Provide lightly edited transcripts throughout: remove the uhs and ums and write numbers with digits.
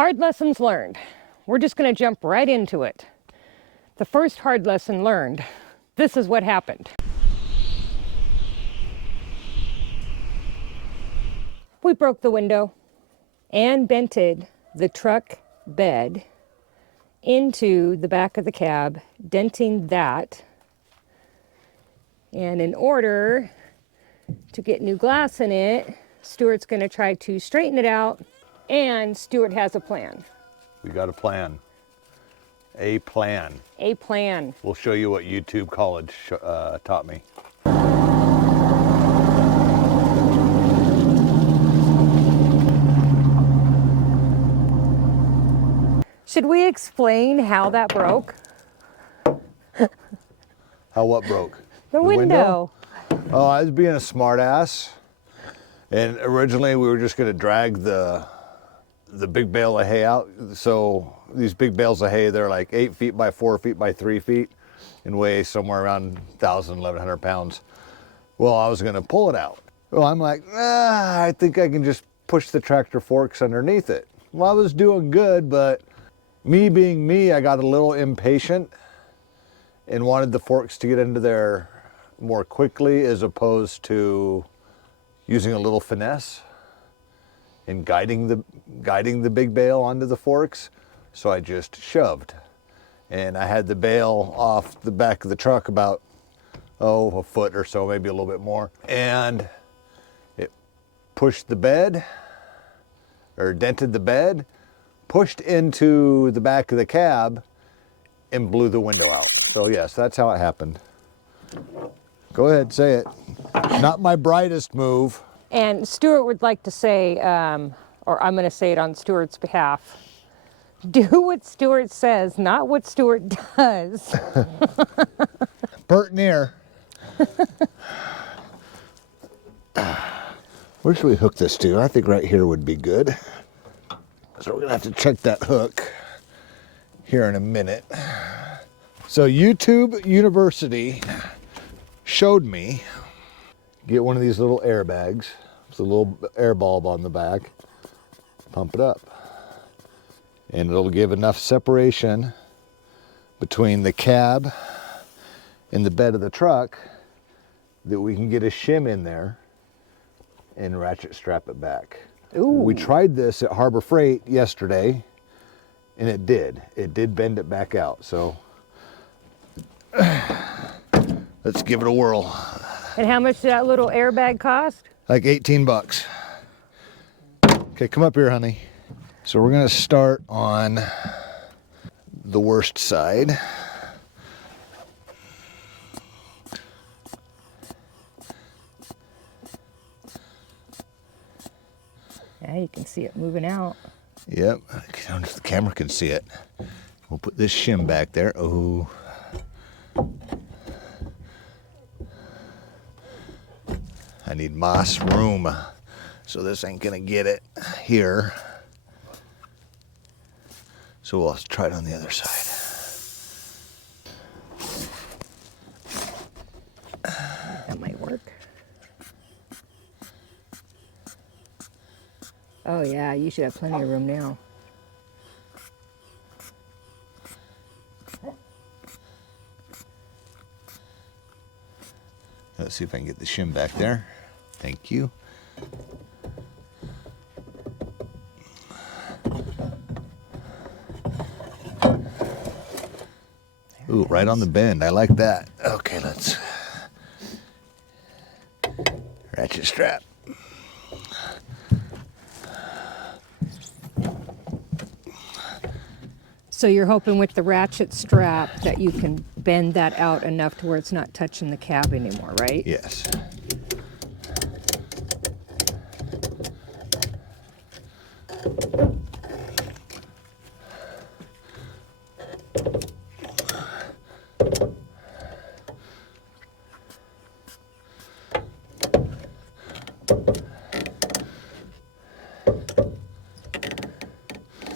Hard lessons learned. We're just going to jump right into it. The first hard lesson learned. This is what happened. We broke the window and bented the truck bed into the back of the cab, denting that. And in order to get new glass in it, Stuart's going to try to straighten it out, and Stuart has a plan. We got a plan. A plan. A plan. We'll show you what YouTube college taught me. Should we explain how that broke? How what broke? The window. Oh, I was being a smart ass. And originally we were just gonna drag the big bale of hay out. So these big bales of hay, they're like 8 feet by 4 feet by 3 feet and weigh somewhere around 1,100 pounds. Well, I was gonna pull it out. Well, I'm like, I think I can just push the tractor forks underneath it. Well, I was doing good, but me being me, I got a little impatient and wanted the forks to get into there more quickly as opposed to using a little finesse in guiding the big bale onto the forks. So I just shoved. And I had the bale off the back of the truck about, a foot or so, maybe a little bit more. And it pushed the bed, or dented the bed, pushed into the back of the cab, and blew the window out. So yes, that's how it happened. Go ahead, say it. Not my brightest move. And Stuart would like to say, or I'm going to say it on Stuart's behalf, do what Stuart says, not what Stuart does. Burnt near. Where should we hook this to? I think right here would be good. So we're gonna have to check that hook here in a minute. So YouTube University showed me, get one of these little airbags. It's a little air bulb on the back. Pump it up. And it'll give enough separation between the cab and the bed of the truck that we can get a shim in there and ratchet strap it back. Ooh. We tried this at Harbor Freight yesterday, and it did bend it back out. So let's give it a whirl. And how much did that little airbag cost? Like 18 bucks. Okay, come up here, honey. So we're gonna start on the worst side. Yeah, you can see it moving out. Yep, I don't know if the camera can see it. We'll put this shim back there. Oh. I need moss room, so this ain't gonna get it here. So we'll try it on the other side. That might work. Oh yeah, you should have plenty of room now. Let's see if I can get the shim back there. Thank you. Ooh, right on the bend. I like that. Okay, let's ratchet strap. So you're hoping with the ratchet strap that you can bend that out enough to where it's not touching the cab anymore, right? Yes.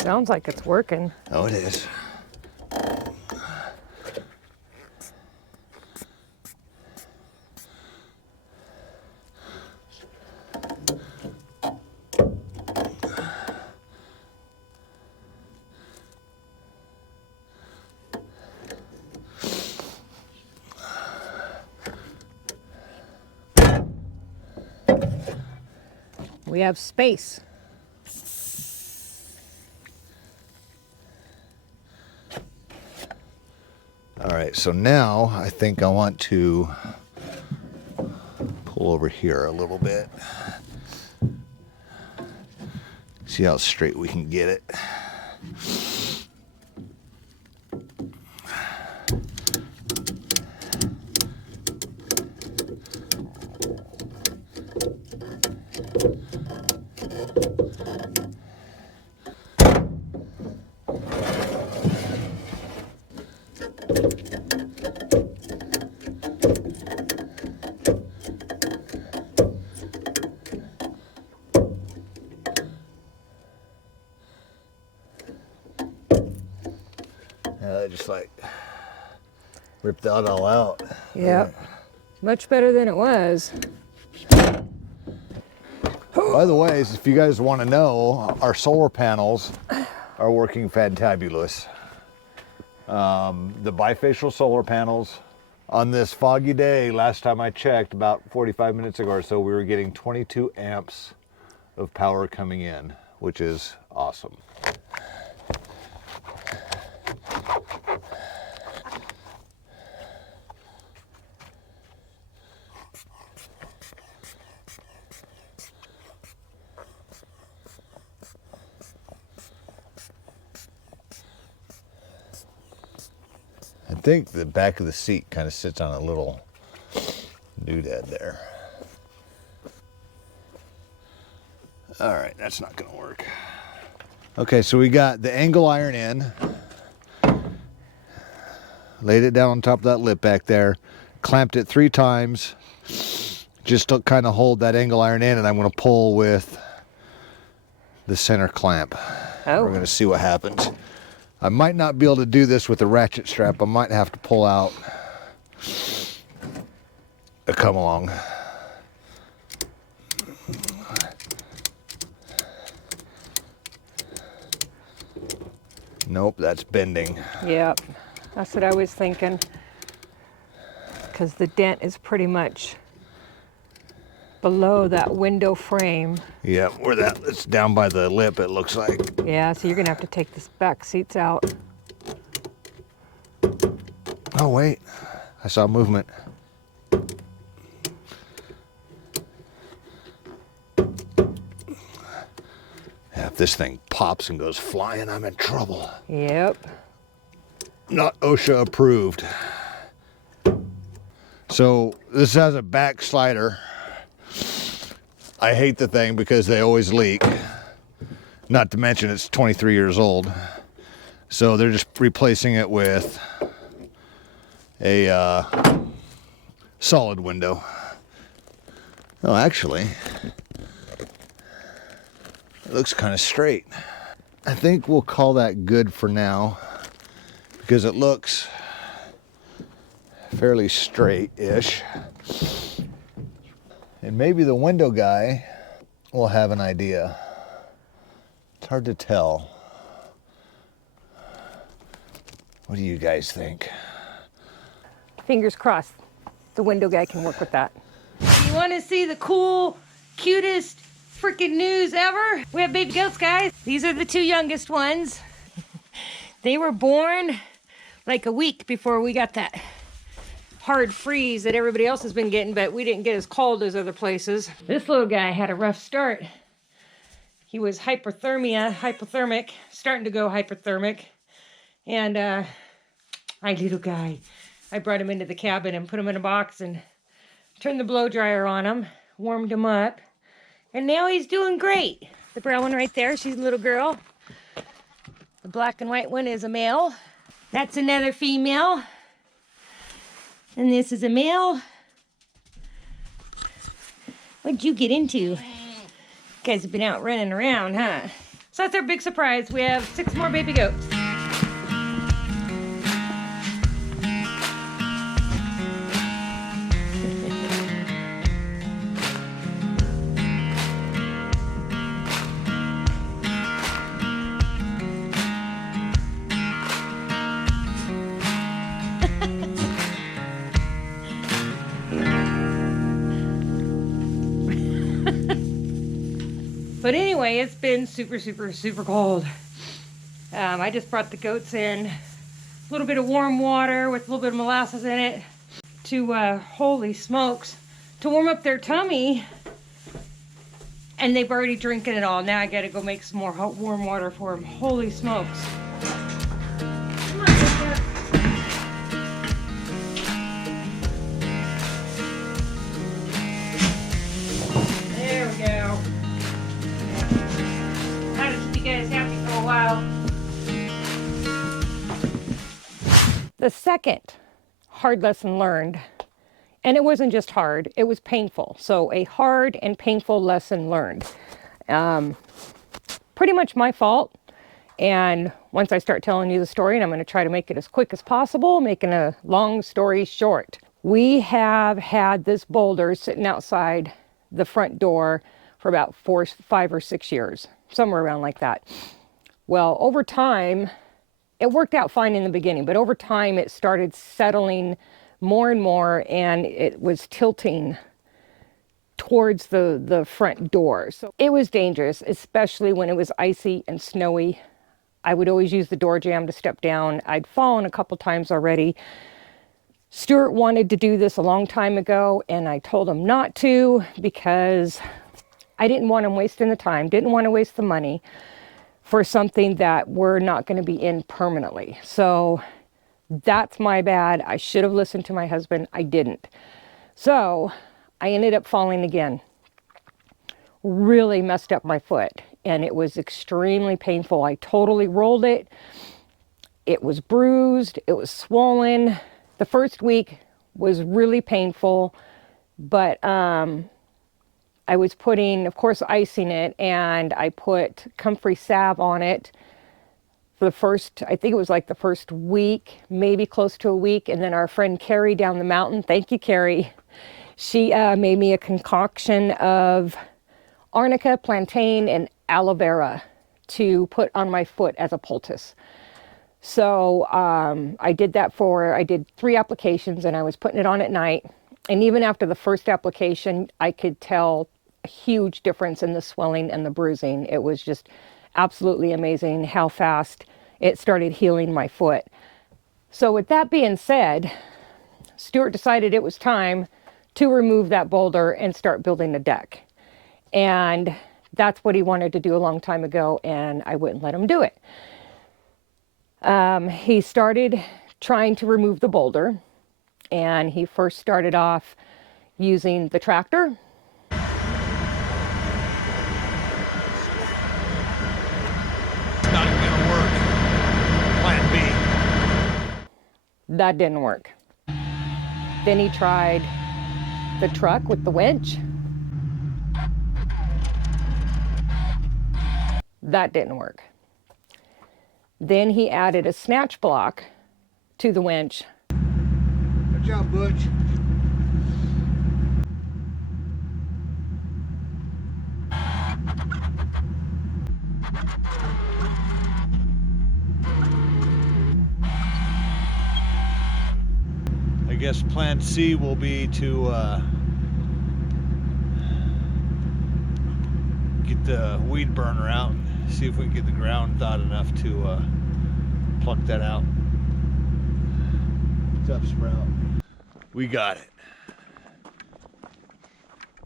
Sounds like it's working. Oh, it is. We have space. All right, so now I think I want to pull over here a little bit. See how straight we can get it. Just like ripped that all out. Yep. Much better than it was. By the way, if you guys want to know, our solar panels are working fantabulous. The bifacial solar panels on this foggy day, last time I checked, about 45 minutes ago or so, we were getting 22 amps of power coming in, which is awesome. I think the back of the seat kind of sits on a little doodad there. All right, that's not gonna work. Okay, so we got the angle iron in. Laid it down on top of that lip back there. Clamped it 3 times. Just to kind of hold that angle iron in, and I'm gonna pull with the center clamp. Oh. We're gonna see what happens. I might not be able to do this with a ratchet strap. I might have to pull out a come along. Nope, that's bending. Yep. That's what I was thinking. Because the dent is pretty much below that window frame. Yeah, where it's down by the lip, it looks like. Yeah, so you're gonna have to take this back seats out. Oh wait, I saw movement. Yeah, if this thing pops and goes flying, I'm in trouble. Yep. Not OSHA approved. So this has a back slider. I hate the thing because they always leak. Not to mention it's 23 years old. So they're just replacing it with a solid window. Oh, actually, it looks kind of straight. I think we'll call that good for now because it looks fairly straight-ish. And maybe the window guy will have an idea. It's hard to tell. What do you guys think? Fingers crossed. The window guy can work with that. You want to see the cool, cutest freaking news ever? We have baby goats, guys. These are the 2 youngest ones. They were born like a week before we got that hard freeze that everybody else has been getting, but we didn't get as cold as other places. This little guy had a rough start. He was hypothermic, starting to go hypothermic. And my little guy, I brought him into the cabin and put him in a box and turned the blow dryer on him, warmed him up, and now he's doing great. The brown one right there, she's a little girl. The black and white one is a male. That's another female. And this is a male. What'd you get into? You guys have been out running around, huh? So that's our big surprise. We have 6 more baby goats. anyway, it's been super, super, super cold. I just brought the goats in a little bit of warm water with a little bit of molasses in it to, holy smokes, to warm up their tummy. And they've already drinking it all. Now I gotta go make some more hot, warm water for them. Holy smokes. Come on, Victor. There we go. How to keep you guys happy for a while. The second hard lesson learned, and it wasn't just hard, it was painful. So a hard and painful lesson learned. Pretty much my fault. And once I start telling you the story, and I'm going to try to make it as quick as possible, making a long story short. We have had this boulder sitting outside the front door for about 4, 5 or 6 years, somewhere around like that. Well, over time, it worked out fine in the beginning, but over time it started settling more and more, and it was tilting towards the front door. So it was dangerous, especially when it was icy and snowy. I would always use the door jamb to step down. I'd fallen a couple times already. Stuart wanted to do this a long time ago, and I told him not to because I didn't want him wasting the time, didn't want to waste the money for something that we're not going to be in permanently. So that's my bad. I should have listened to my husband. I didn't. So I ended up falling again. Really messed up my foot, and it was extremely painful. I totally rolled it. It was bruised. It was swollen. The first week was really painful, but I was putting, of course, icing it, and I put comfrey salve on it for the first, I think it was like the first week, maybe close to a week. And then our friend Carrie down the mountain, thank you, Carrie, she made me a concoction of arnica, plantain, and aloe vera to put on my foot as a poultice. So I did that I did 3 applications, and I was putting it on at night. And even after the first application, I could tell a huge difference in the swelling and the bruising. It was just absolutely amazing how fast it started healing my foot. So with that being said, Stuart decided it was time to remove that boulder and start building a deck. And that's what he wanted to do a long time ago, and I wouldn't let him do it. He started trying to remove the boulder, and he first started off using the tractor. Not gonna work. Plan B. That didn't work. Then he tried the truck with the winch. That didn't work. Then he added a snatch block to the winch. Good job, Butch. I guess plan C will be to get the weed burner out and see if we can get the ground thawed enough to pluck that out. What's up, Sprout? We got it.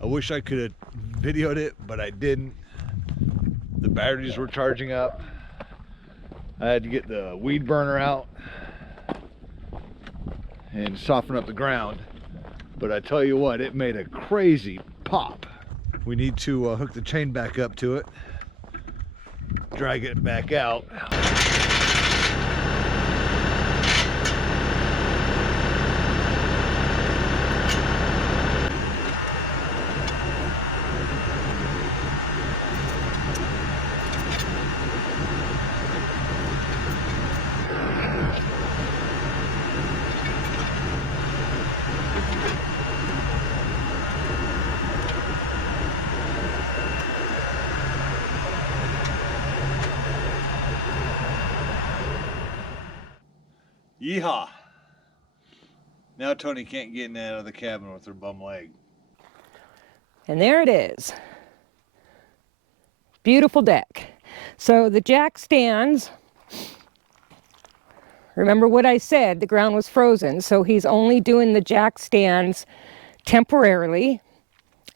I wish I could have videoed it, but I didn't. The batteries were charging up. I had to get the weed burner out and soften up the ground. But I tell you what, it made a crazy pop. We need to hook the chain back up to it, drag it back out. Yeehaw! Now Tony can't get in and out of the cabin with her bum leg. And there it is. Beautiful deck. So the jack stands, remember what I said, the ground was frozen, so he's only doing the jack stands temporarily,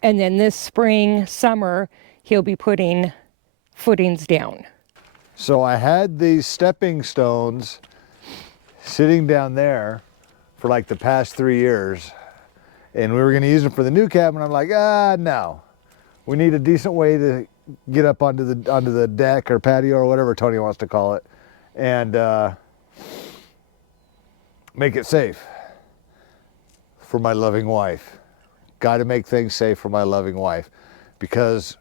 and then this spring, summer, he'll be putting footings down. So I had these stepping stones sitting down there for like the past 3 years, and we were going to use them for the new cabin. I'm like, no, we need a decent way to get up onto the deck or patio or whatever Tony wants to call it, and make it safe for my loving wife. Got to make things safe for my loving wife, because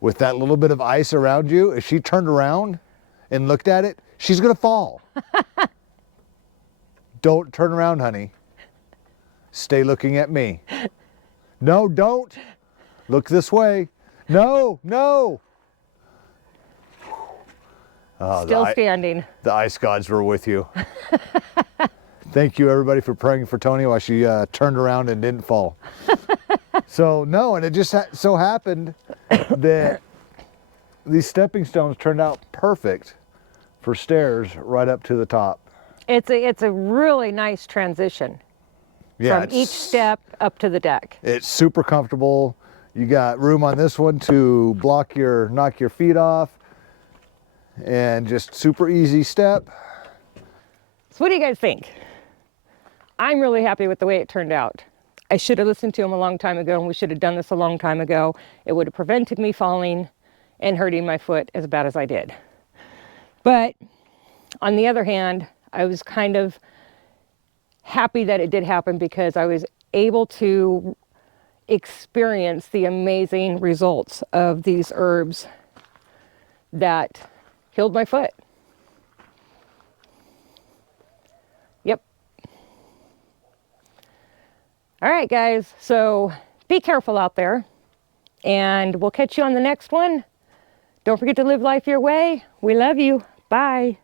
with that little bit of ice around you, if she turned around and looked at it, she's gonna fall. Don't turn around, honey. Stay looking at me. No, don't. Look this way. No, no. Oh, Still standing. The ice gods were with you. Thank you, everybody, for praying for Tony while she turned around and didn't fall. So, no, and it just so happened that these stepping stones turned out perfect for stairs right up to the top. It's a really nice transition from each step up to the deck. It's super comfortable. You got room on this one to knock your feet off, and just super easy step. So what do you guys think? I'm really happy with the way it turned out. I should have listened to him a long time ago, and we should have done this a long time ago. It would have prevented me falling and hurting my foot as bad as I did. But on the other hand, I was kind of happy that it did happen, because I was able to experience the amazing results of these herbs that healed my foot. Yep. All right, guys, so be careful out there, and we'll catch you on the next one. Don't forget to live life your way. We love you. Bye.